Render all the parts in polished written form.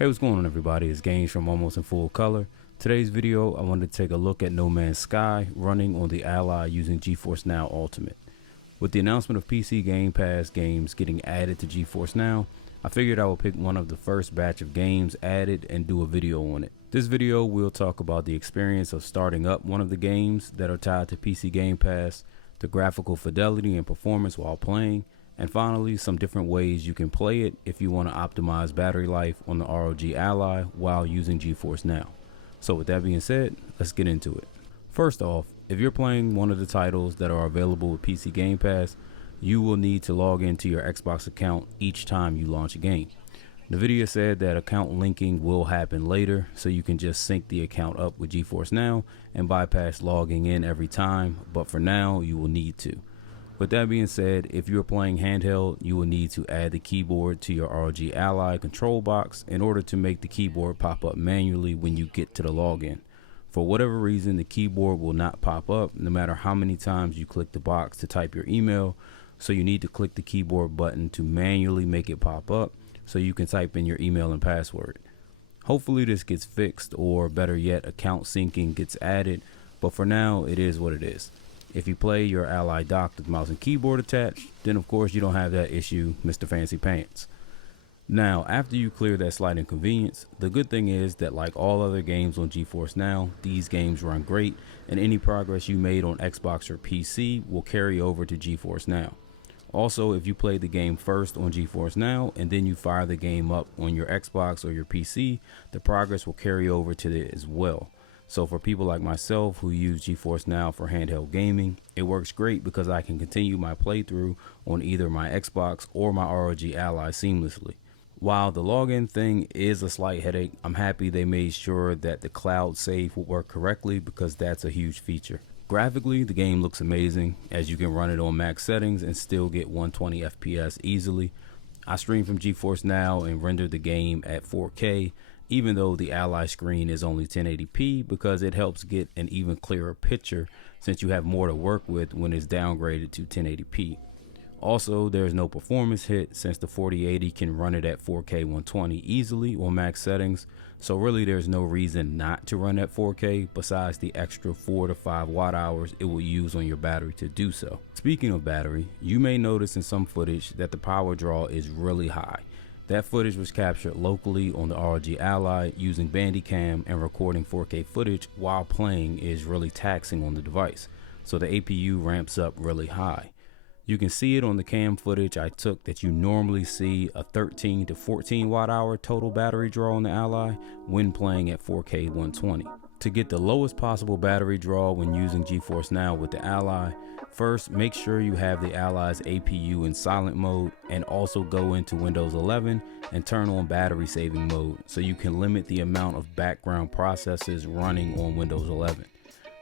Hey, what's going on everybody? It's Games from Almost in Full Color. Today's video, I wanted to take a look at No Man's Sky running on the Ally using GeForceNow Ultimate. With the announcement of PC Game Pass games getting added to GeForceNow, I figured I would pick one of the first batch of games added and do a video on it. This video will talk about the experience of starting up one of the games that are tied to PC Game Pass, the graphical fidelity and performance while playing, and finally some different ways you can play it if you want to optimize battery life on the ROG Ally while using GeForceNow. So with that being said, let's get into it. First off, if you're playing one of the titles that are available with PC Game Pass, you will need to log into your Xbox account each time you launch a game. The video said that account linking will happen later, so you can just sync the account up with GeForceNow and bypass logging in every time, but for now you will need to. With that being said, if you're playing handheld, you will need to add the keyboard to your ROG Ally control box in order to make the keyboard pop up manually when you get to the login. For whatever reason, the keyboard will not pop up no matter how many times you click the box to type your email, so you need to click the keyboard button to manually make it pop up so you can type in your email and password. Hopefully this gets fixed, or better yet, account syncing gets added, but for now it is what it is. If you play your Ally docked with mouse and keyboard attached, then of course you don't have that issue, Mr. Fancy Pants. Now, after you clear that slight inconvenience, the good thing is that like all other games on GeForceNow, these games run great, and any progress you made on Xbox or PC will carry over to GeForceNow. Also, if you play the game first on GeForceNow and then you fire the game up on your Xbox or your PC, the progress will carry over to it as well. So for people like myself who use GeForceNow for handheld gaming, it works great because I can continue my playthrough on either my Xbox or my ROG Ally seamlessly. While the login thing is a slight headache, I'm happy they made sure that the cloud save will work correctly because that's a huge feature. Graphically, the game looks amazing as you can run it on max settings and still get 120 FPS easily. I stream from GeForceNow and render the game at 4K, even though the Ally screen is only 1080p, because it helps get an even clearer picture since you have more to work with when it's downgraded to 1080p. Also, there's no performance hit since the 4080 can run it at 4K 120 easily on max settings, so really there's no reason not to run at 4K besides the extra 4 to 5 watt hours it will use on your battery to do so. Speaking of battery, you may notice in some footage that the power draw is really high. That footage was captured locally on the ROG Ally using Bandicam, and recording 4K footage while playing is really taxing on the device, so the APU ramps up really high. You can see it on the cam footage I took that you normally see a 13 to 14 watt hour total battery draw on the Ally when playing at 4K 120. To get the lowest possible battery draw when using GeForceNow with the Ally, first make sure you have the Ally's APU in silent mode, and also go into Windows 11 and turn on battery saving mode so you can limit the amount of background processes running on Windows 11.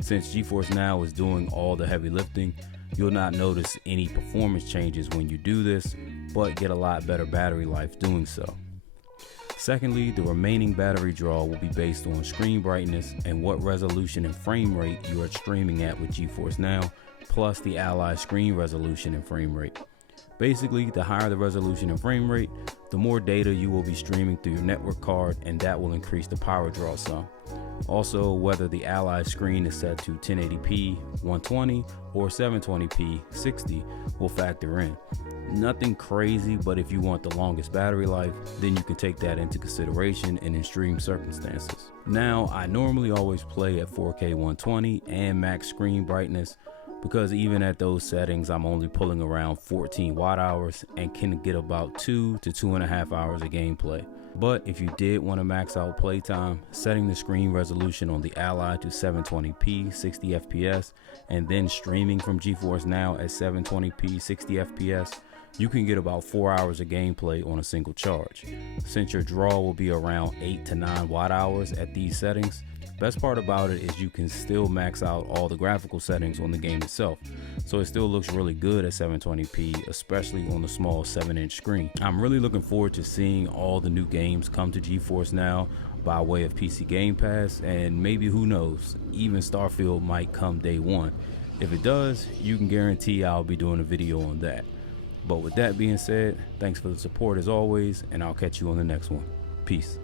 Since GeForceNow is doing all the heavy lifting, you'll not notice any performance changes when you do this, but get a lot better battery life doing so. Secondly, the remaining battery draw will be based on screen brightness and what resolution and frame rate you are streaming at with GeForceNow, plus the Ally screen resolution and frame rate. Basically, the higher the resolution and frame rate, the more data you will be streaming through your network card, and that will increase the power draw some. Also, whether the Ally screen is set to 1080p 120 or 720p 60 will factor in. Nothing crazy, but if you want the longest battery life, then you can take that into consideration in extreme circumstances. Now, I normally always play at 4K 120 and max screen brightness, because even at those settings I'm only pulling around 14 watt hours and can get about 2 to 2.5 hours of gameplay. But if you did want to max out playtime, setting the screen resolution on the Ally to 720p 60 FPS and then streaming from GeForceNow at 720p 60 FPS, you can get about 4 hours of gameplay on a single charge. Since your draw will be around 8 to 9 watt hours at these settings, best part about it is you can still max out all the graphical settings on the game itself, so it still looks really good at 720p, especially on the small 7-inch screen. I'm really looking forward to seeing all the new games come to GeForceNow by way of PC Game Pass, and maybe, who knows, even Starfield might come day one. If it does, you can guarantee I'll be doing a video on that. But with that being said, thanks for the support as always, and I'll catch you on the next one. Peace.